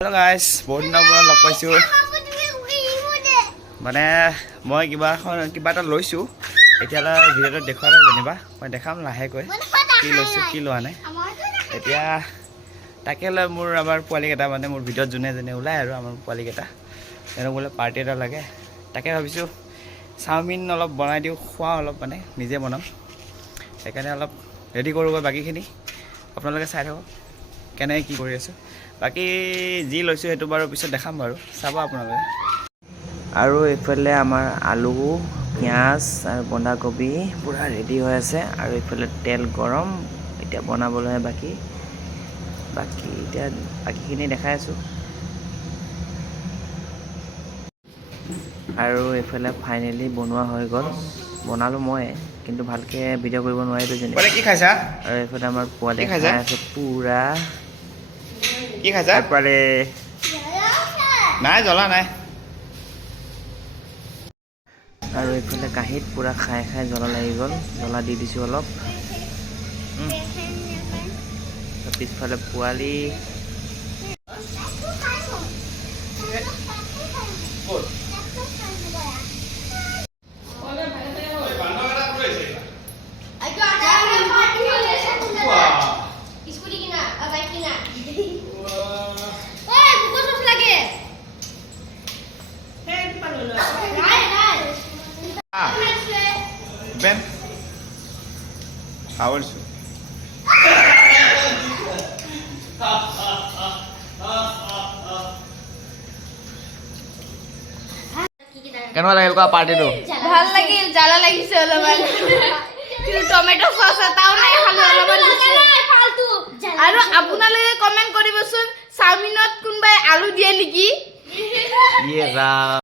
Hello guys, বহুত দিনৰ পৰা লগ পাইছোঁ মানে মই কিবা এটা লৈছোঁ এতিয়ালৈ ভিডিঅ'টো দেখুৱা নাই যেনিবা মই দেখাম লাহেকৈ কি লৈছোঁ কি লোৱা নাই এতিয়া তাকে লৈ মোৰ আমাৰ পোৱালীকেইটা মানে মোৰ ভিডিঅ'ত যোনে যোনে ওলায় আৰু আমাৰ পোৱালীকেইটা এনেকৈ বোলে পাৰ্টি এটা লাগে তাকে ভাবিছোঁ চাওমিন অলপ বনাই দিওঁ খোৱা অলপ মানে নিজে বনাম সেইকাৰণে অলপ ৰেডি কৰোঁগৈ বাকীখিনি আপোনালোকে চাই থাকক কেনেকৈ কি কৰি আছোঁ বাকী যি লৈছোঁ সেইটো বাৰু পিছত দেখাম বাৰু চাব আপোনালোকে আৰু এইফালে আমাৰ আলু পিঁয়াজ আৰু বন্ধাকবি পূৰা ৰেডি হৈ আছে আৰু এইফালে তেল গৰম এতিয়া বনাবলৈহে বাকী এতিয়া বাকীখিনি দেখাই আছোঁ আৰু এইফালে ফাইনেলি বনোৱা হৈ গ'ল বনালোঁ মই কিন্তু ভালকৈ ভিডিঅ' কৰিব নোৱাৰিলোঁ যেনিবা কি খাইছা আৰু এইফালে আমাৰ পোৱালি খাই আছে পূৰা কি খাইছা পালে নাই জ্বলা নাই আৰু এইফালে কাঁহীত পূৰা খাই খাই জ্বলা লাগি গ'ল জ্বলা দি দিছোঁ অলপ পিছফালে পোৱালি Ben, how old are you? কেনেকুৱা লাগিল কোৱা পাৰ্টিটো ভাল লাগিল জ্বালা লাগিছে অলপমান কিন্তু টমেটো সস এটাও নাই খালি অলপমান ফালতু আৰু আপোনালোকে কমেন্ট কৰিবচোন চাওমিনত কোনবাই আলু দিয়ে নেকি ইয়ে ৰা